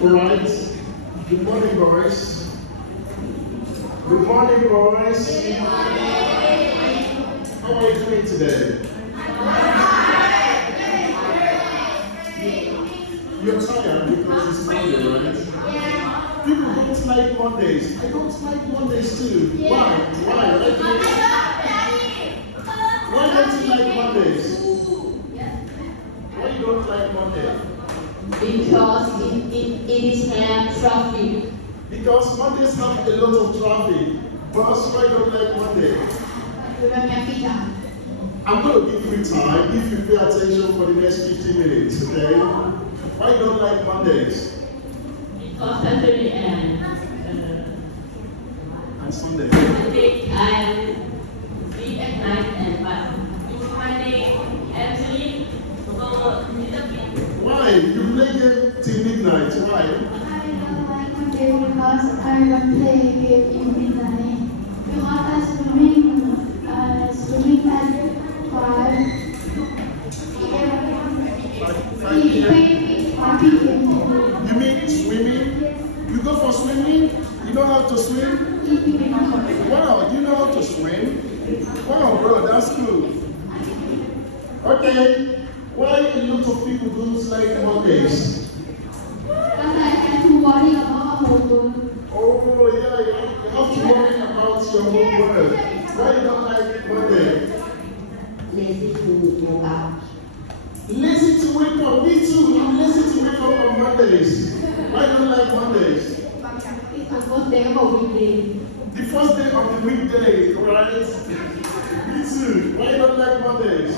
Alright. Good morning, boys. Good morning, boys. Good morning. How are you doing today? You're tired because it's Monday, right? Yeah. People don't like Mondays. I don't like Mondays too. Yeah. Why? Why don't you like Mondays? Why you don't like Monday? Because it is traffic. Because Mondays have a lot of traffic. Boss, why don't like Monday? I'm going to give you time if you pay attention for the next 15 minutes, okay? Why you don't like Mondays? Because Saturday and Sunday. Sunday I sleep at night and but Monday and sleep so little bit. Why? You play game till midnight. Why? I don't like Monday because I don't play game in midnight. Because I swimming at 5 p.m. You mean swimming? You go for swimming? You know how to swim? Wow, you know how to swim? Wow, bro, that's cool. Okay, why a lot of people don't like Mondays? Because I have to worry about homework. Oh, yeah, you have to worry about your homework. Why you don't like Monday? Lazy to wake up. Lazy to wake up. Me too. I'm lazy to wake up on Mondays. Why don't you like Mondays? It's the first day of a weekday. The first day of the weekday, right? Me too. Why you don't like Mondays?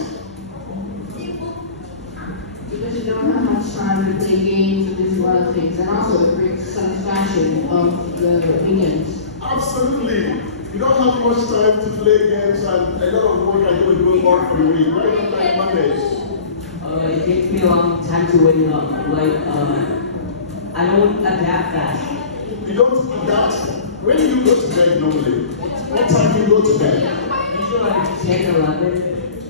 Because you don't have much time to play games and do other things, and also it brings satisfaction of the weekends. Absolutely. You don't have much time to play games and a lot of work I do will go on for the week. Why you don't like Mondays? It takes me a long time to wake up. I don't adapt fast. You don't adapt? When do you go to bed normally? What time do you go to bed? Usually like 10, 11.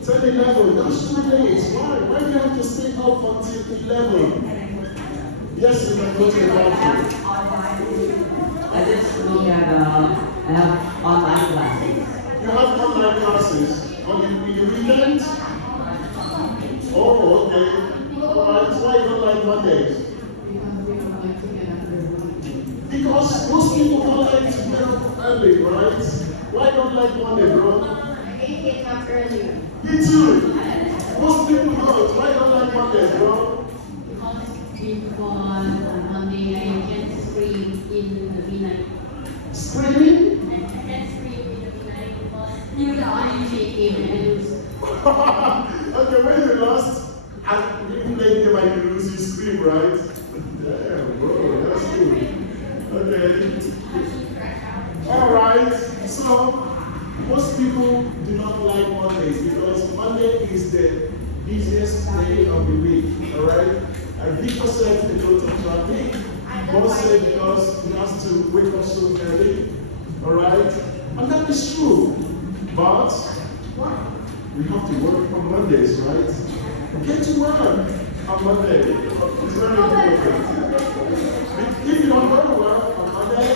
10, 11. That's too late. Why do you have to stay up until 11? Yes, you can go to the bathroom. I just look at, I have online classes. You have online classes on the weekend? Oh, okay. Alright, why you don't like Mondays? Because most people don't like to get up early, right? Why don't like Monday, bro? I hate getting up earlier. Me too. Most people don't. Why don't like Mondays, bro? Because on Monday I can't scream in the midnight. Screaming? I can't scream in the midnight because you can only game and lose. Okay, when you lost, and you play game and you lose, you scream, right? Damn, bro, that's cool. Okay. Alright, so most people do not like Mondays because Monday is the busiest day of the week. Alright? And Victor said a lot of traffic. Boss said because he has to wake up so early. Alright? And that is true. But we have to work on Mondays, right? Get to work on Monday. It's very important. If you don't go to work on Monday,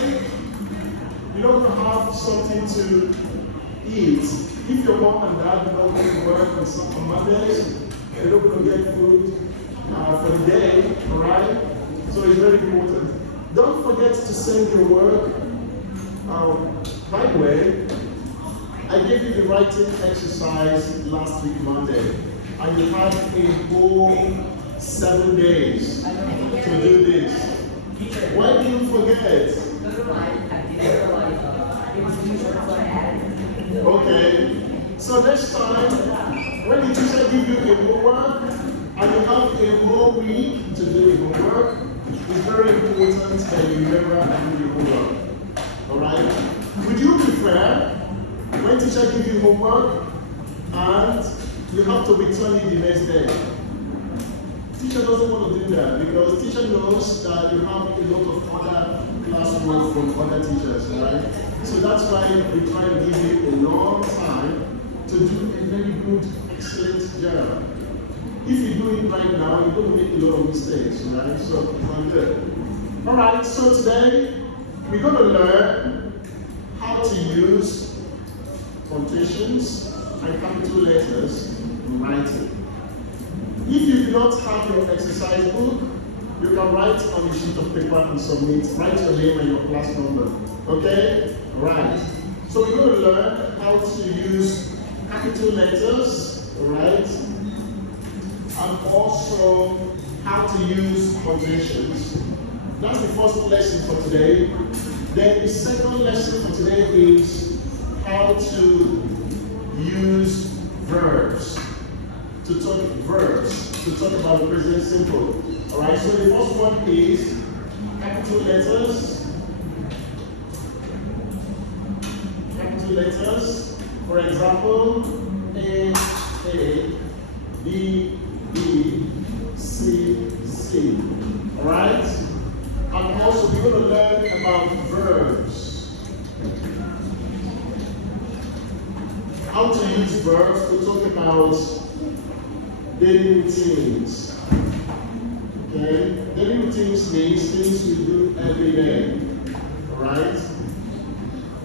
you don't have something to eat. If your mom and dad don't go to work on Mondays, they're not going to get food for the day, alright? So it's very important. Don't forget to send your work. By the way, I gave you the writing exercise last week, Monday, and you had a whole 7 days to do this. Why did you forget? Okay, so next time, when the teacher gives you a homework, and you have a whole week to do the homework, it's very important that you remember and do the homework. Alright? Would you prefer when teacher gives you homework and you have to return it the next day? Teacher doesn't want to do that because teacher knows that you have a lot of other classwork from other teachers, right? So that's why we try to give you a long time to do a very good, excellent job. If you do it right now, you're going to make a lot of mistakes, right? So, it's not good. Alright, so today we're going to learn how to use punctuations and capital letters in writing. If you do not have your exercise book, you can write on a sheet of paper and submit. Write your name and your class number. Okay? Alright. So we're going to learn how to use capital letters, alright? And also how to use punctuations. That's the first lesson for today. Then the second lesson for today is how to use verbs. To talk about the present simple. Alright, so the first one is capital letters. Capital letters. For example, A, B, B, C, C. Alright? And also we're going to learn about verbs. How to use verbs to talk about daily routines. Okay? Daily routines means things we do every day. Alright?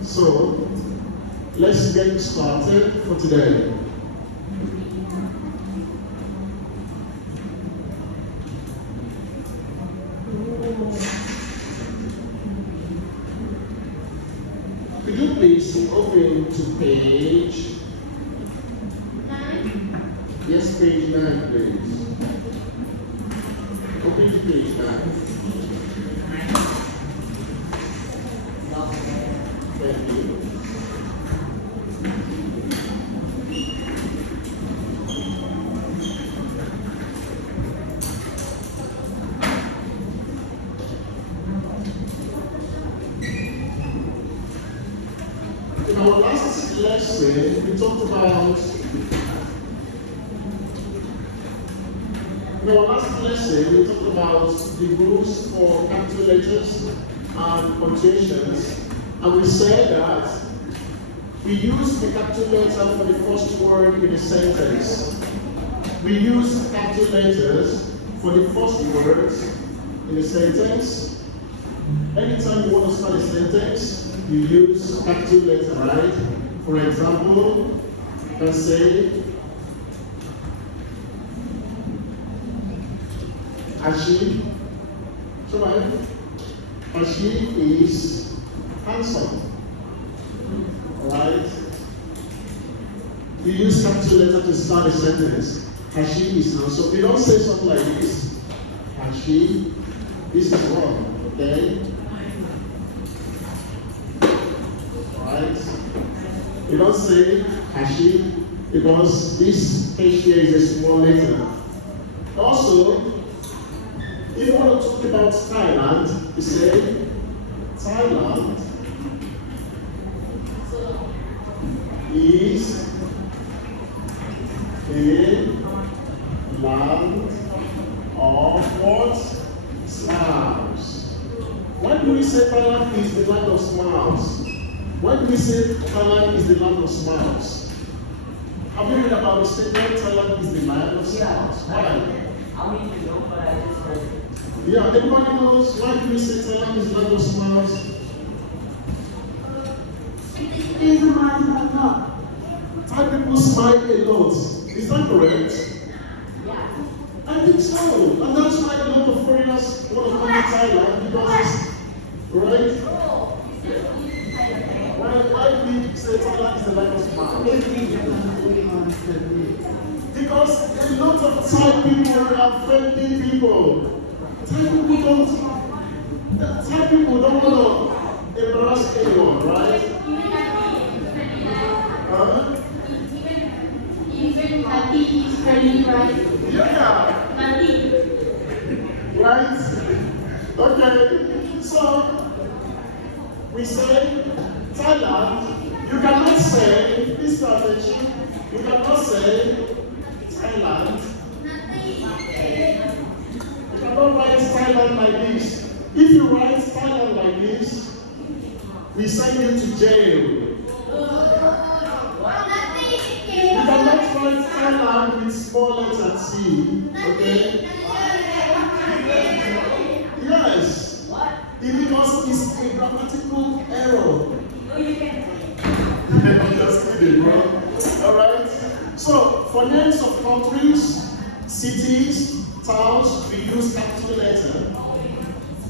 So, let's get started for today. Could you please open to page 9? Yes, page 9, please. Open to page 9. Thank you. In our last lesson, we talked about the rules for capital letters and punctuations, and we said that we use the capital letter for the first word in a sentence. We use capital letters for the first words in a sentence. Anytime you want to start a sentence, you use capital letter, right? For example, you can say, Ashi, right? Ashi is handsome, alright? You use capital letter to start a sentence. Ashi is handsome. You don't say something like this. Ashi, this is wrong, okay? You don't say Ashi because this H here is a small letter. Also, if you want to talk about Thailand, you say Thailand is a land of what? Smiles. Why do we say Thailand is the land of smiles? Why do we say Thailand is the land of smiles? Have you heard about the statement Thailand is the land of smiles? Why? I don't even know, but I just heard it. Yeah, everybody knows why do we say Thailand is the land of smiles? There's a man a lot. Thai people smile a lot. Is that correct? Yeah. I think so. And that's why a lot of foreigners want to come to Thailand because it's right. Why do we say Thailand is the land of smiles? Because a lot of Thai people are friendly people. Thai people don't want to embarrass anyone, right? Even Nati is friendly, right? Yeah. Nati. Right? Okay. So we say Thailand. You cannot say, please pay attention. You cannot say Thailand. You cannot write Thailand like this. If you write Thailand like this, we send you to jail. You cannot write Thailand with small letter T, okay? Yes. What? Because it's a grammatical error. I'm just kidding, bro. Alright? So, for names of countries, cities, towns, we use capital letter.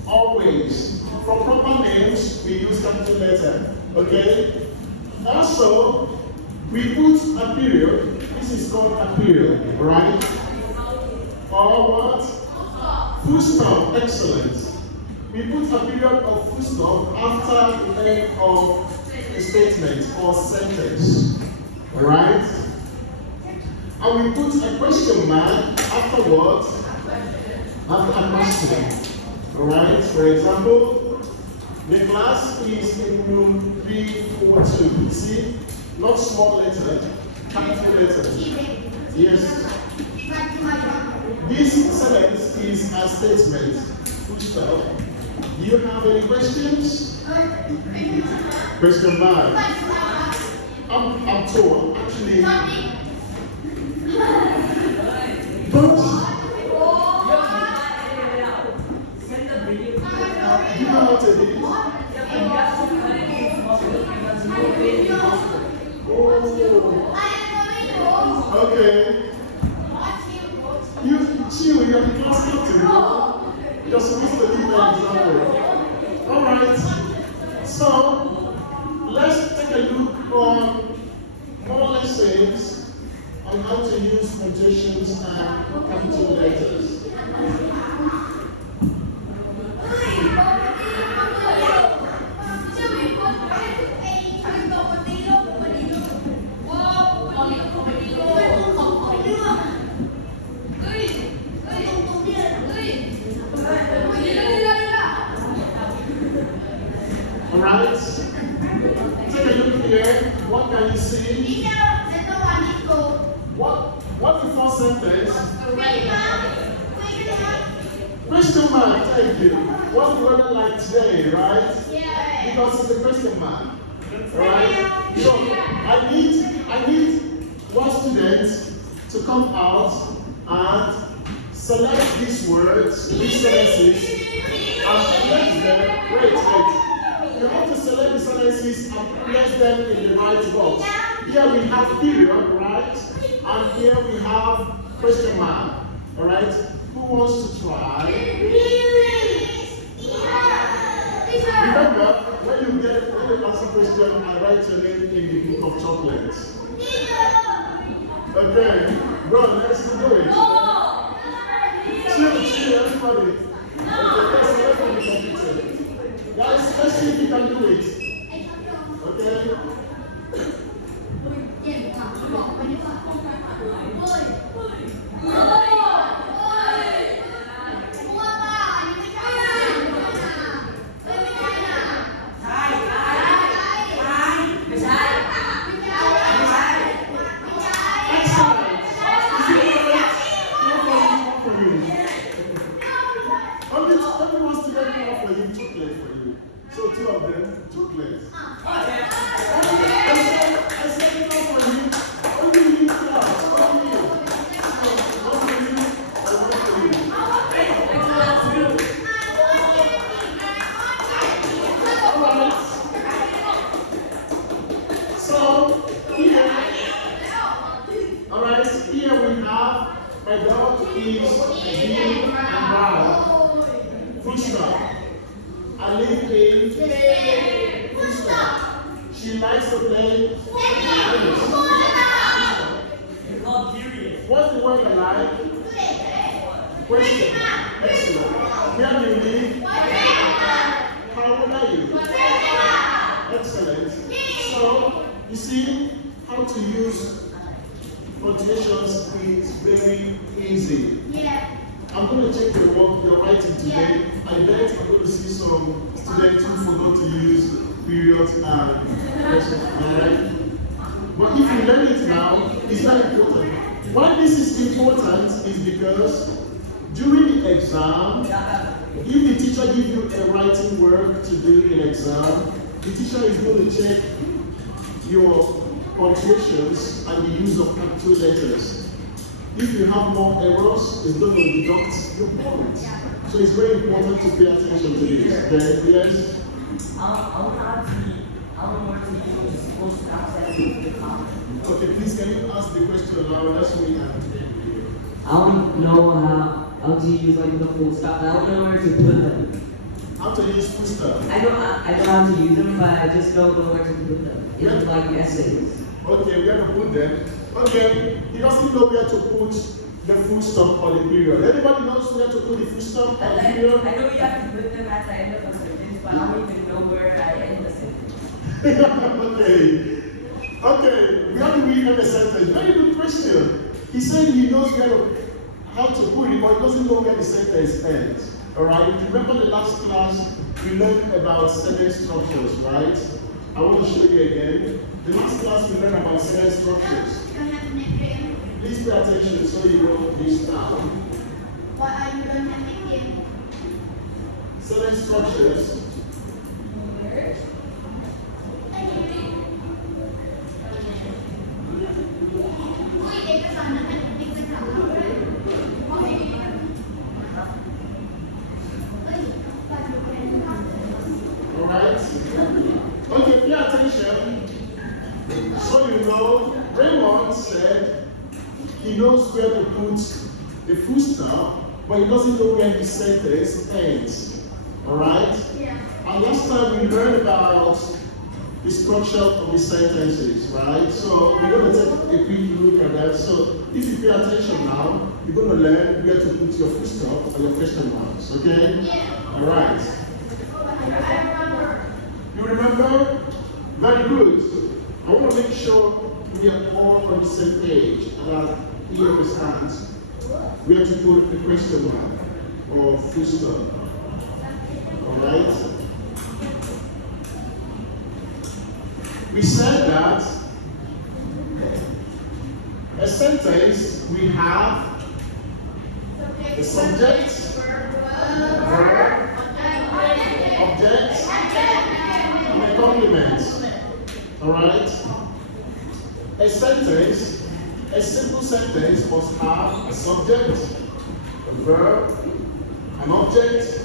Always. For proper names, we use capital letter. Okay? Also, we put a period. This is called a period, right? Or what? Full stop. Excellent. We put a period of full stop after the end of a statement or sentence. Alright? And we put a question mark after what? After a question. Alright? For example, the class is in room 342. See? Not small letter, capital letter. Yes. This sentence is a statement. Full stop. Do you have any questions? Question mark. I'm told, actually. Don't you know how to do it? Oh. Okay. You're the class captain. You're supposed to leave an example. Alright. So, let's take a look on more lessons on how to use quotations and capital letters. Alright? Take a look here. What can you see? What's the first sentence? Question mark, thank you. What's the weather like today, right? Yeah. Because it's a question mark. Right? So I need one student to come out and select these words, these sentences, and place them. Wait. You have to select the sentences and place them in the right box. Here we have period, right? And here we have question mark. Alright? Who wants to try? Remember, when you answer question, I write your name in the book of chocolates. Okay, bro, let's do it. Chill, everybody. Okay, let's select on the computer. Guys, let's see if you can do it. Okay? So two of them, chocolate. I said it all for you. What do you need class? What do you need? One for you, and one for you. Alright. So here, alright, here we have my dog is green and brown. Full stop. I live in full stop. She likes to play tennis. What's the word I like? Question. Excellent. Where do you live? How old are you? Excellent. So, you see how to use punctuations is very easy. Yeah. I'm going to check the work you're writing today. I bet I'm going to see some students who forgot to use periods and questions. Alright? But if you learn it now, it's very important. Why this is important is because during the exam, if the teacher gives you a writing work to do in exam, the teacher is going to check your punctuations and the use of capital letters. If you have more errors, it's going to deduct your points. So it's very important to pay attention to this. Okay? Yes? I want to ask you, I want to use full stops and the comma. Okay, please can you ask the question louder so we can hear you? I want to know how to use like the full stop. I don't know where to put them. How to use full stop? I know how to use them, but I just don't know where to put them. It's like essays. Okay, we're gonna put them. Okay, he doesn't know where to put the full stop or the period. Anybody knows where to put the full stop or the period? I know you have to put them at the end of a sentence, but I don't even know where I end the sentence. Okay, we have to read the sentence. Very good question. He said he knows how to put it, but he doesn't know where the sentence ends. Alright, remember the last class we learned about sentence structures, right? I want to show you again. The last class we learned about sentence structures. Please pay attention so you know this now. Why are you don't have nickname? Sentence structures. Alright? Okay, pay attention. So you know, Raymond said he knows where to put the full stop, but he doesn't know where the sentence ends. Alright? Yeah. And last time we learned about the structure of the sentences, right? So we're going to take a quick look at that. So if you pay attention now, you're going to learn where to put your full stop or your question marks, okay? Yeah. Alright. I remember. You remember? Very good. I want to make sure we are all on the same page and that he understands where to put the question mark or full stop. Alright? We said that a sentence we have the subject, verb, object, and a complement. Alright? A sentence, a simple sentence must have a subject, a verb, an object,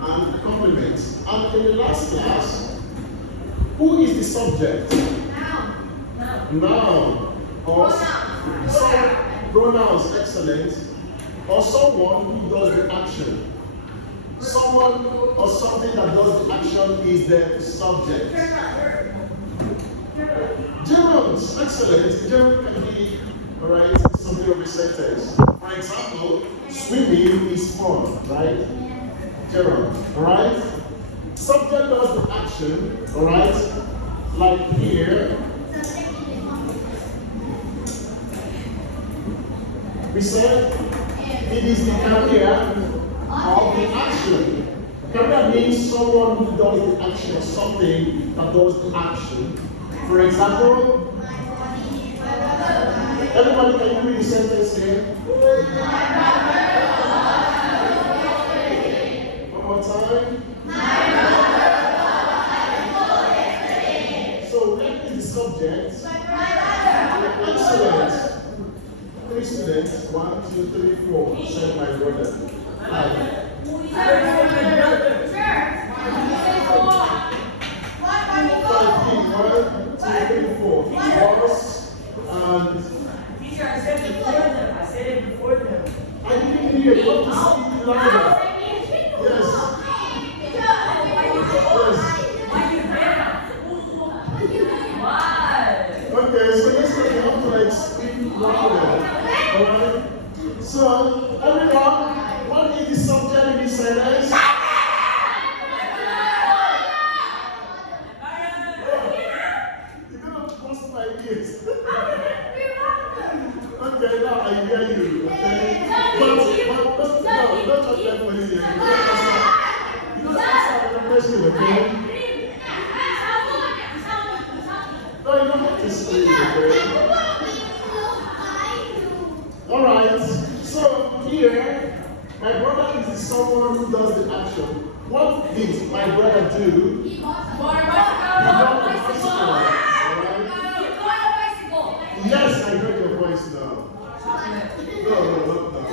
and a complement. And in the last class, who is the subject? Noun. Or pronouns, excellent. Or someone who does the action. Someone or something that does the action is the subject. Gerunds, excellent. Gerund can be, alright, something of a sentence. For example, swimming is fun, right? Gerund, alright? Subject does the action, alright? Like here. We said it is the career of the action. Career means someone who does the action or something that does the action. For example, everybody can you read the sentence here? One more time. So what is the subject? Excellent. 3 students, 1, 2, 3, 4. Said my brother. 5. Teacher, I said before them. I said it before them. I didn't hear you. You have to speak louder. Yes. Okay, so let's take it up to like speak louder. Alright? So, everyone, what is the subject in this sentence? You're gonna bust my ears. Okay, now I hear you. Okay? But don't talk that for you. You don't answer the question, okay? No, you don't have to scream, okay? Alright, so here, my brother is someone who does the action. What did my brother do? He bought a bicycle. Alright? Yes, I heard your voice now. No, not now.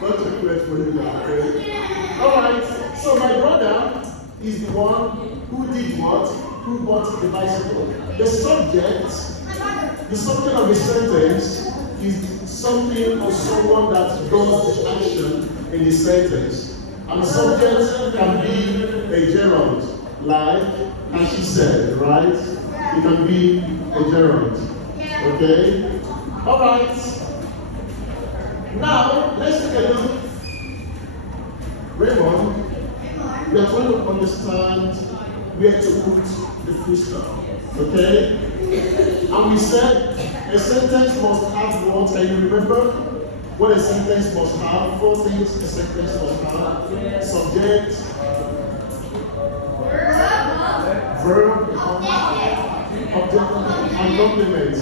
Not chocolate for you now, okay? Alright, so my brother is the one who did what? Who bought the bicycle. The subject of the sentence is something or someone that does the action in the sentence. And the subject can be a gerund, like as she said, right? It can be a gerund. Okay? Alright. Now, let's take a look. Raymond, we are trying to understand where to put the full stop. Okay? And we said a sentence must have what? Can you remember what a sentence must have? 4 things a sentence must have. Subject, verb, object, and complement.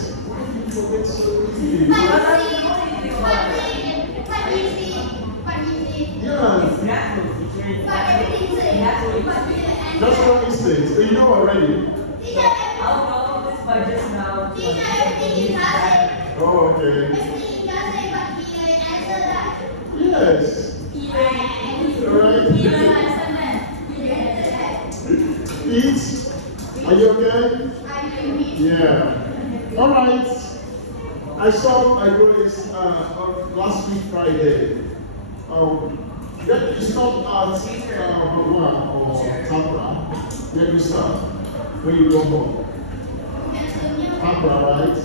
Yeah. That's what he says. You know already. I'll know this by just now. Oh, okay. Yes. Alright. Eat. Are you okay? Yeah. Alright. I saw my brothers last week Friday. Then you stop at Bagua or Tapra. Then you stop when you go home. Tapra, right?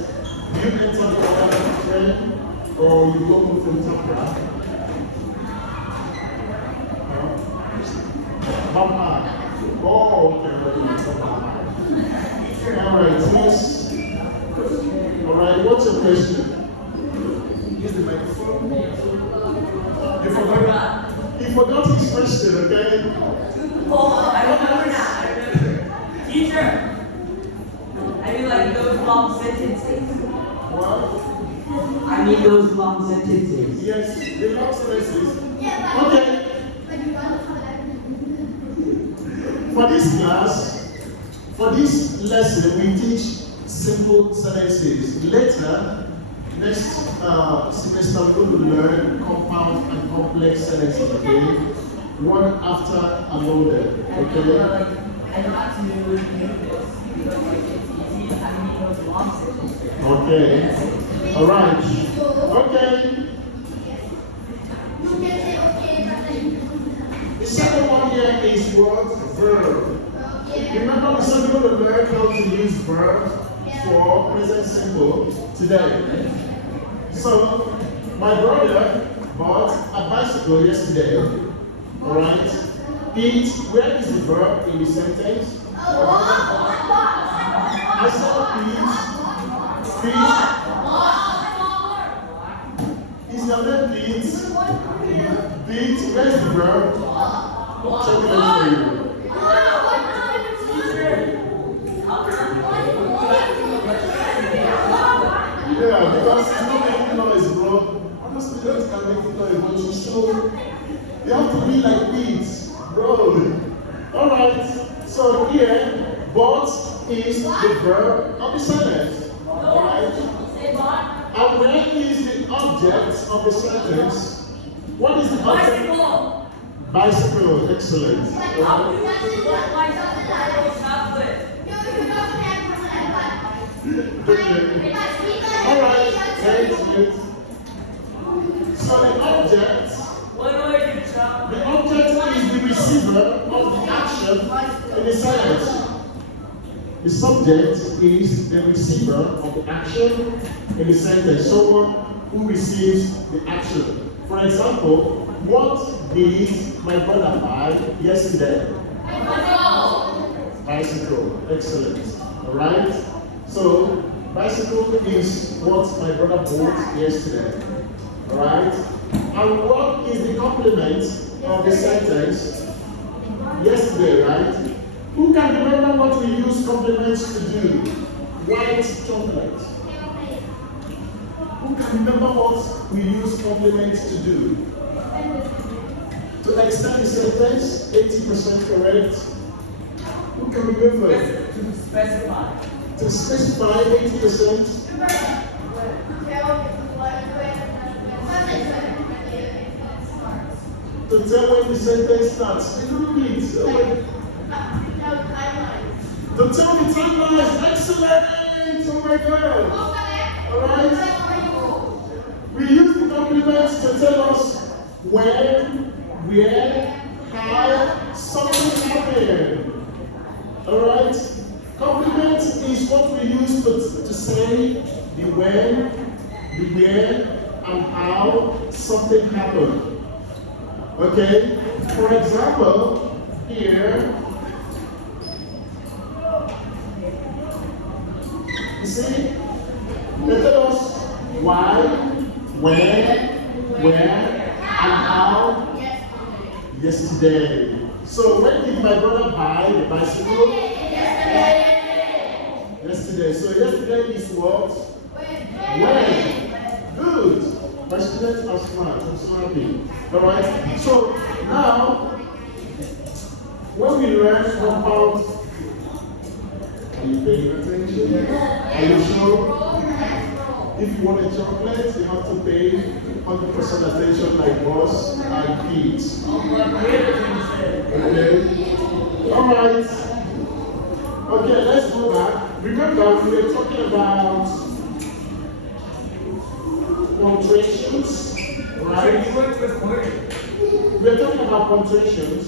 Do you enter the other train or you go home from Tapra? Bamba. Oh, okay. Alright, yes. Alright, what's your question? Use the microphone. You forgot? He forgot his question, okay? Oh, I remember now. I remember. Teacher, I mean like those long sentences. What? I mean those long sentences. Yes, the long sentences. Okay. For this class, for this lesson, we teach simple sentences. Later, next semester, we're going to learn compound and complex sentences, okay? One after another, okay? I know how to do this because it's easy. I mean those long sentences. Okay. All right. Okay. The second one here is what? Verb. Remember we said we're going to learn how to use verb for present simple today. So, my brother bought a bicycle yesterday. Alright? Eat, where is the verb in the sentence? I said eat. Is your name Pete? Pete, where's the verb? Check it out for you. Yeah, because it's not making noise, bro. Honestly, students can make noise, but you show. You have to be like Pete, bro. Alright, so here, but is the verb of the sentence. Alright? And where is the object of the sentence? What is the object? Bicycle. Bicycle, excellent. Alright, wait. So the object is the receiver of the action in the sentence. The subject is the receiver of the action in the sentence, someone who receives the action. For example, what did my brother buy yesterday? Bicycle. Excellent. Alright? So, bicycle is what my brother bought yesterday. Alright? And what is the complement of the sentence? Yesterday, right? Who can remember what we use complements to do? White chocolate. Who can remember what we use complements to do? To extend the sentence, 80% correct. Who can remember? To specify. To specify 80%. to tell when the sentence starts. A little bit. To tell the timelines. Excellent. Oh my God. Alright? We use the complements to tell us when, where, how something happened. Alright? Complement is what we use to say the when, the where, and how something happened. Okay? For example, here, you see, they tell us why, when, where, and how yesterday. So when did my brother buy the bicycle? Yesterday. So yesterday is what? When? Good. My students are smart. I'm snapping. Alright? So now, when we learn about, are you paying attention? Are you sure? If you want a chocolate, you have to pay 100% attention like boss and kids. Okay? Alright. Okay, let's go back. Remember, we were talking about punctuations, right? We're talking about punctuations.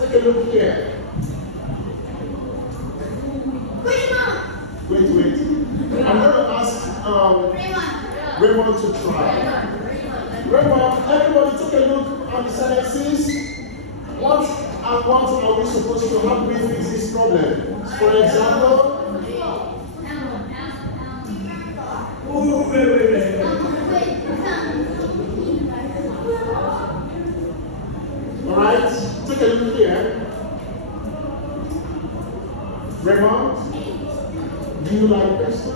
Take a look here. Wait. I'm going to ask Raymond to try. Raymond, everybody take a look at the sentences. What and what are we supposed to help me fix this problem? For example, alright, take a look here. Raymond, do you like pasta?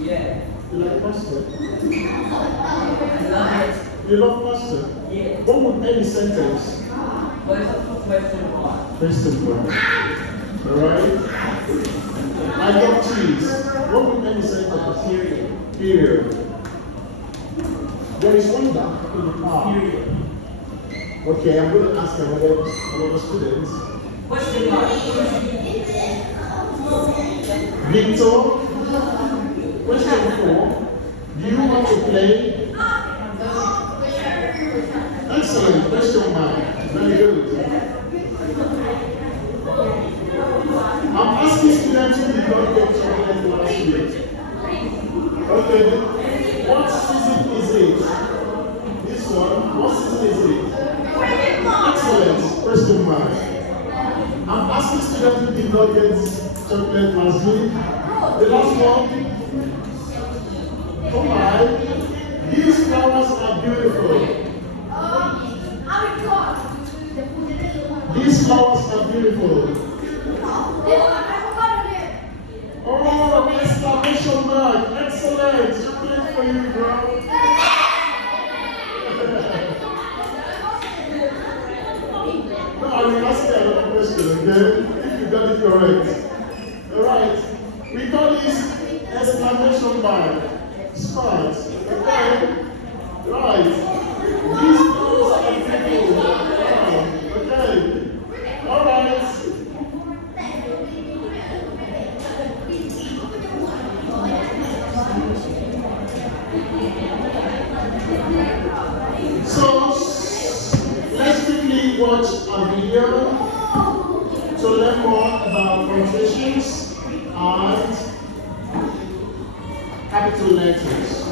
Yeah. You like pasta? I love it. You love pasta? Yeah. What would any sentence? But it's a question mark. Question mark. Alright? I love cheese. What would any sentence? Period. There is one duck in the park. Period. Okay, I'm going to ask another students. Question mark. Victor, question 4. Do you want to play? Excellent. Question mark. Very good. I'm asking students who did not get chocolate last week. Okay. What season is it? This one. What season is it? Excellent. Question mark. I'm asking students who did not get chocolate last week. The last one. Oh my. These flowers are beautiful. These flowers are beautiful. Oh, exclamation mark. Excellent. Good for you, bro. No, I will ask you another question, okay? If you got it correct. Alright. We call this exclamation mark. Smart. Okay? Right. These flowers are beautiful. Okay. Alright. So, let's quickly watch a video to learn more about punctuations and capital letters.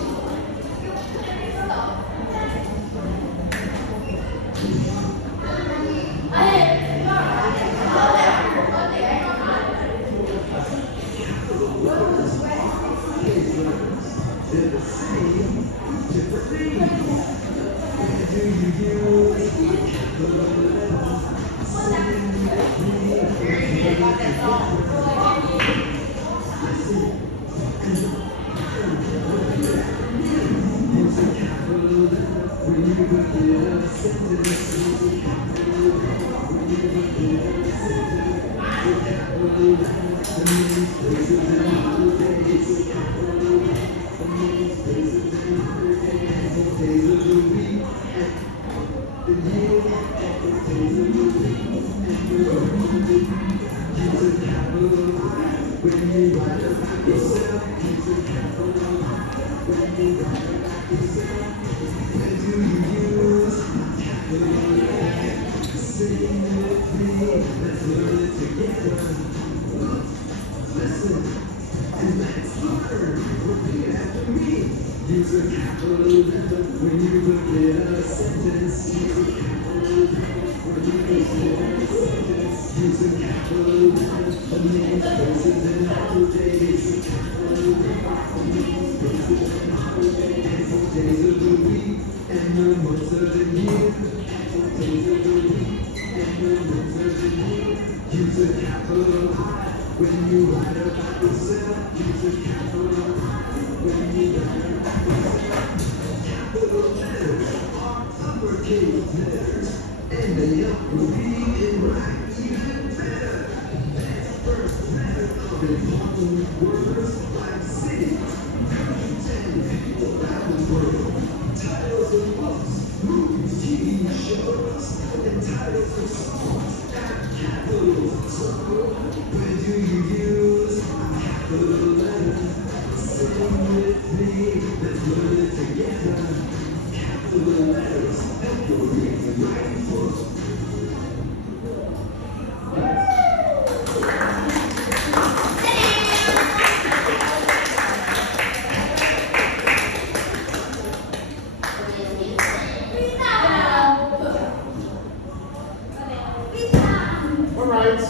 All right.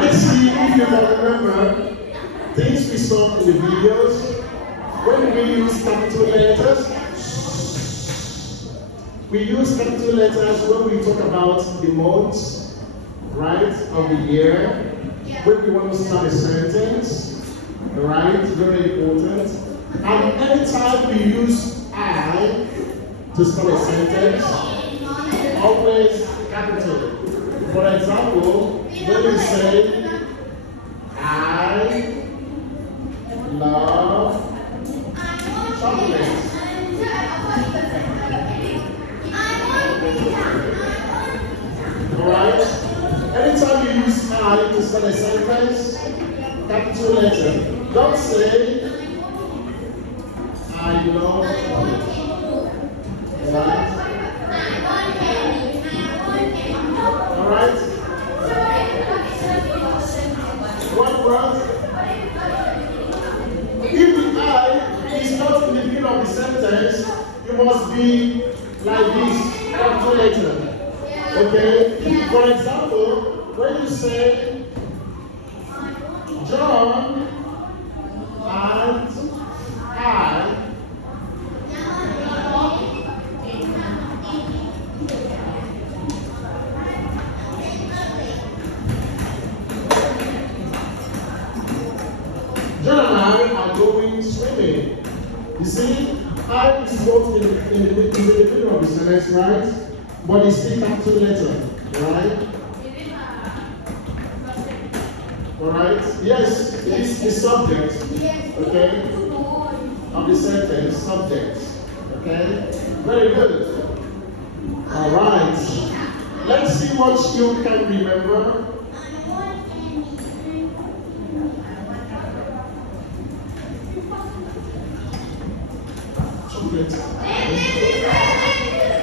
Let's see if you can remember things we saw in the videos. When we use capital letters, we use capital letters when we talk about the months, right, of the year. When we want to start a sentence, right, very important. And anytime we use I to start a sentence, always capital. For example, when we say, I love chocolate. Alright? Anytime you use I to start a sentence, capital letter. Don't say, I love chocolate. Alright? Alright? One word. If the I is not in the beginning of the sentence, you must be like this, capital letter. Okay? For example, when you say John and I are going swimming. You see, I is not in the beginning of the sentence, right? But it's still capital letter, right? Alright? Yes, it's the subject, okay? Of the sentence, subject. Okay? Very good. Alright. Let's see what you can remember. Chocolate.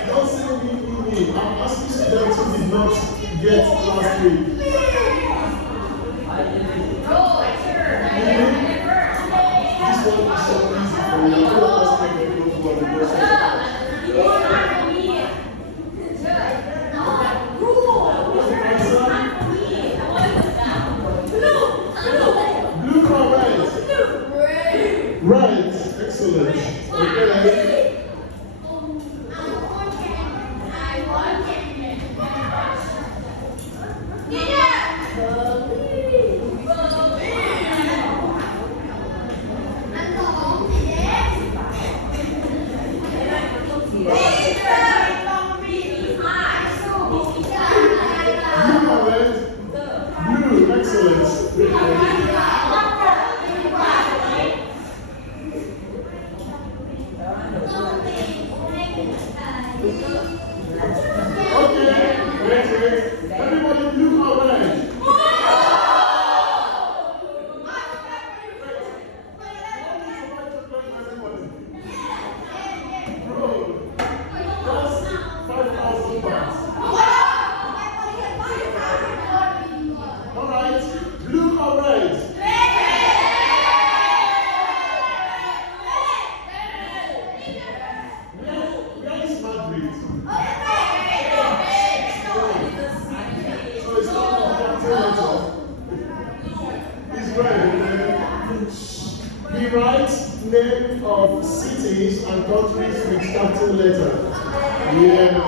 Don't say me. I'm asking students who did not get last week. This one is so easy for you. I'm not asking you to go to the Blue or red? Right, excellent. Okay. Yeah. we write name of cities and countries with capital letter. Yeah.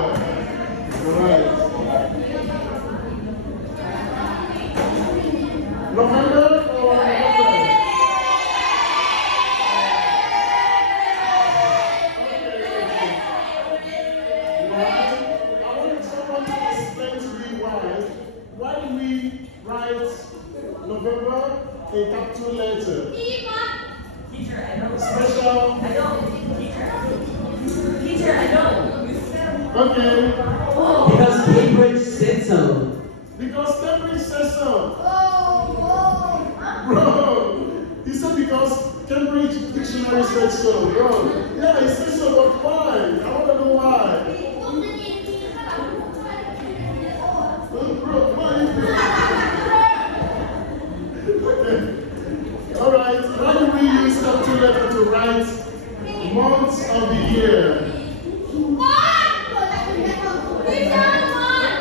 Right. November or November? Why do we write November in capital letter? Teacher, I know. Special. I know. Teacher, I know. Okay. Because Cambridge said so. Because Cambridge says so. Bro, he said because Cambridge dictionary said so. Bro, yeah, he said so, but why? I want to know why. Bro, why? Okay. All right. Why do we use capital letter to write months of the year?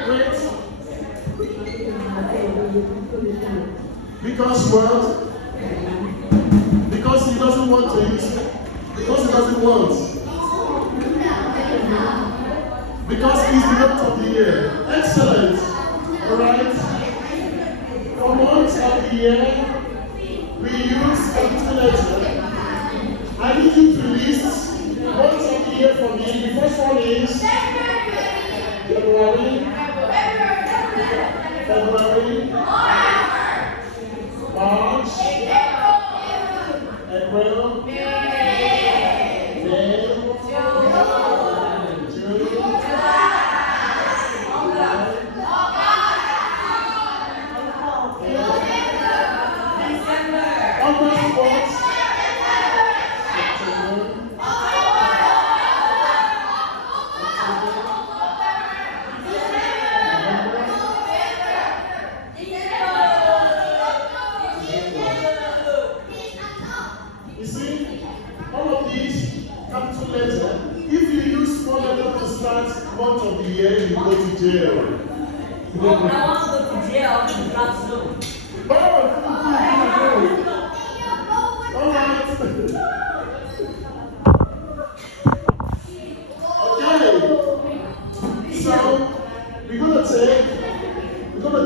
Wait. Because what? Because he doesn't want to use it. Because he doesn't want. Because he's the month of the year. Excellent. Alright? For months of the year, we use capital letter. I need you to list months of the year for me. The first one is January, February, March, April, May, June, August, what? September, You see, all of these capital letter, if you use small letter to start month of the year, you go to jail. I want to go to jail and drop soon. Oh, all right. Okay. So we're gonna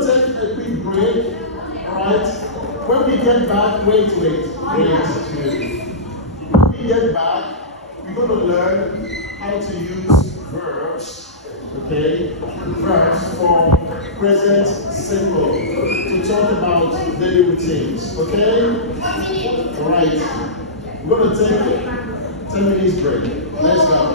take a quick break. All right. When we get back, wait. When we get back, we're gonna learn how to use verbs. Okay, verbs for present simple to talk about daily routines. Okay. All right. We're gonna take 10 minutes break. Let's go.